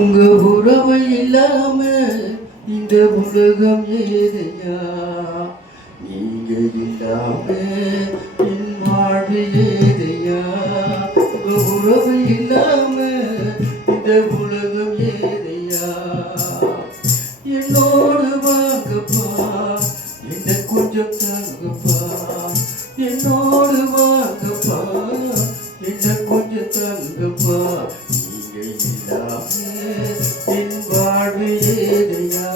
உங்க உறவை இல்லாம இந்த உலகம் ஏதையா, நீங்க இல்லாம என் வாழ்வு ஏதையா. உங்க உறவை இல்லாம இந்த உலகம் ஏதையா. என்னோடு வாங்கப்பா, என்ன கொஞ்சம் தாங்கப்பா. என்னோடு வாங்கப்பா, என்ன கொஞ்சம் தாங்கப்பா. நீங்க இல்லாம என் வாழ்வு ஏதையா.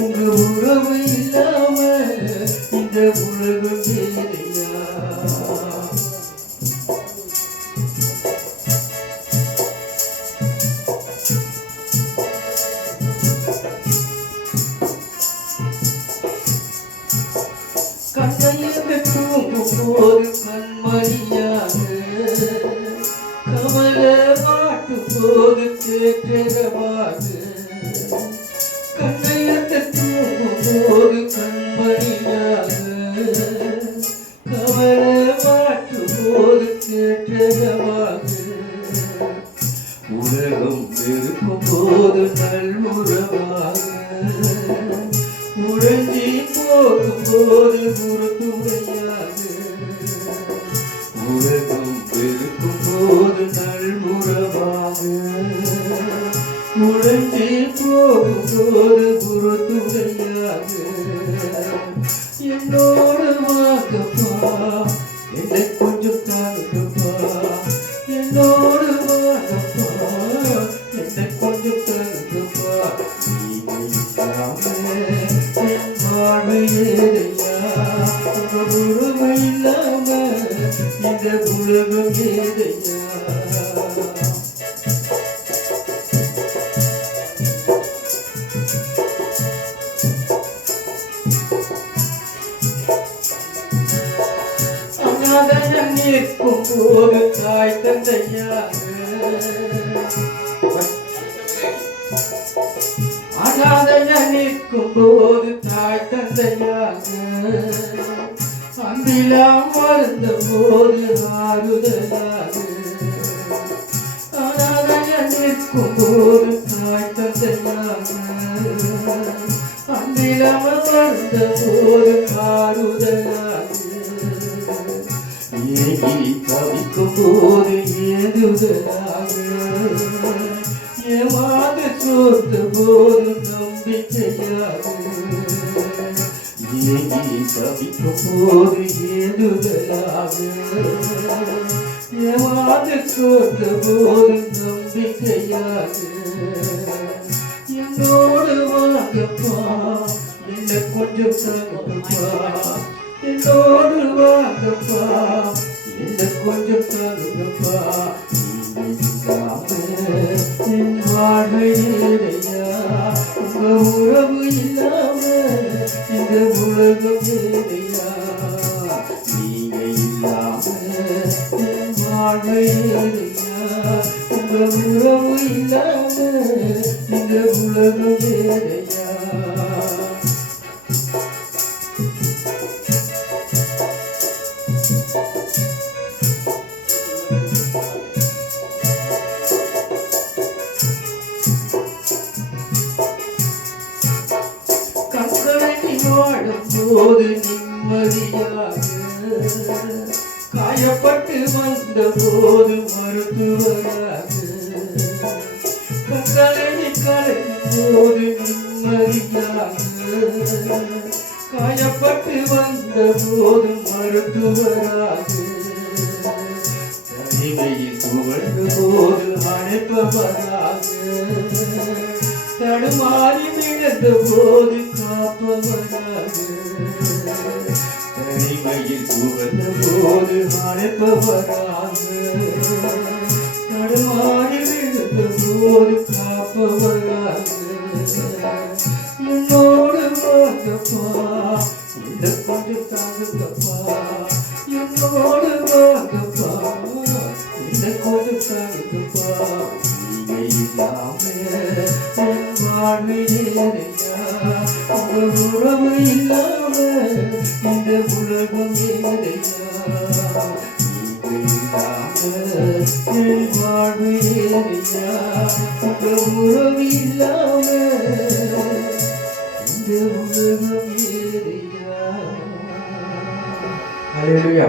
உங்க உறவு இல்லாம இந்த உலகம் ஏதையா. கண்ணையில் தூங்கும் போது கண்மணியாக, கமல மாட்டும் போது கேட்கிறவாக. கண்ணையில் தூங்கும் போது கண்மணியாக, கமல மாட்டும் போது கேட்கிறவாக. உலகம் இருக்கும் போது நல்லுறவாக, உடைஞ்சி போகும் போது குறுத்துணையாக. உலகம் பெருக்கும் போது நல்முறவாக, உடைஞ்சி போகும் போது குறுத்துணையாக. என்னோடு வாங்கப்பா, என்னை கொஞ்சம் தாங்கப்பா. என்னோடு வாங்கப்பா, என்னை கொஞ்சம் தாங்கப்பா. வாழ்வு ஏதையா, உங்க உறவு இல்லாம இந்த உலகம் ஏதையா. அநாதன் நிற்கும் போது தாய் தந்தையாக, அநாதன் நிற்கும் போது தாய் தந்தையாக. அன்பிலாம் மறந்த போது ஆறுதலாக, அநாதன் நிற்கும் போது தாய் தந்தையாக. அன்பிலாம் மறந்த போது ஆறுதலாக. ஏகி தவிக்கும் போது ஏதுதலாக, ஏமாது சோர்ந்த போது நம்பிக்கையாக. ஏகி தவிக்கும் போது ஏதுதலாக, ஏமாது சோர்ந்த போது நம்பிக்கையாக. என்னோடு வாங்கப்பா, என்ன கொஞ்சம் தாங்கப்பா. என்னோடு வாங்கப்பா, என்ன கொஞ்சம் தாங்கப்பா. என் வாழ்வு ஏதையா, உங்க உறவு இல்லாம இந்த உலகம் ஏதையா. நீங்க இல்லாம என் வாழ்வு ஏதையா, உங்க உறவு இல்லாம இந்த உலகம் ஏதையா. வாடும் போது நிம்மதியாக, காயப்பட்டு வந்த போது மருத்துவராக. கண்களை கலையும் போது நிம்மதியாக, காயப்பட்டு வந்த போது மருத்துவராக. தனிமையில் துவழ்ந்த போது அணைப்பவராக, தடுமாறி விழுந்த போது காப்பவராக. தனிமையில் புகழ்ந்த போது அழைப்பவராக, தடுமாறி விழுந்த போது காப்பவராக. என்னோடு வாங்கப்பா, இந்த கொஞ்சம் தாங்கப்பா. என்னோடு வாங்கப்பா, இந்த கொஞ்சம் தாங்கப்பா. நீங்க இல்லாம என் வாழ்வு ஏதையா, உங்க உறவு இல்லாம இந்த உலகம் ஏதையா. நீங்க என் வாழ்வு ஏறியா உங்க உறவு இல்லாம இந்த உலகம் ஏறியா. ஹல்லேலூயா.